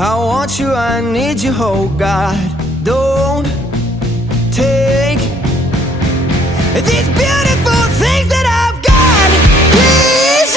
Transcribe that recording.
I want you, I need you, oh God. Don't take these beautiful things that I've got, please.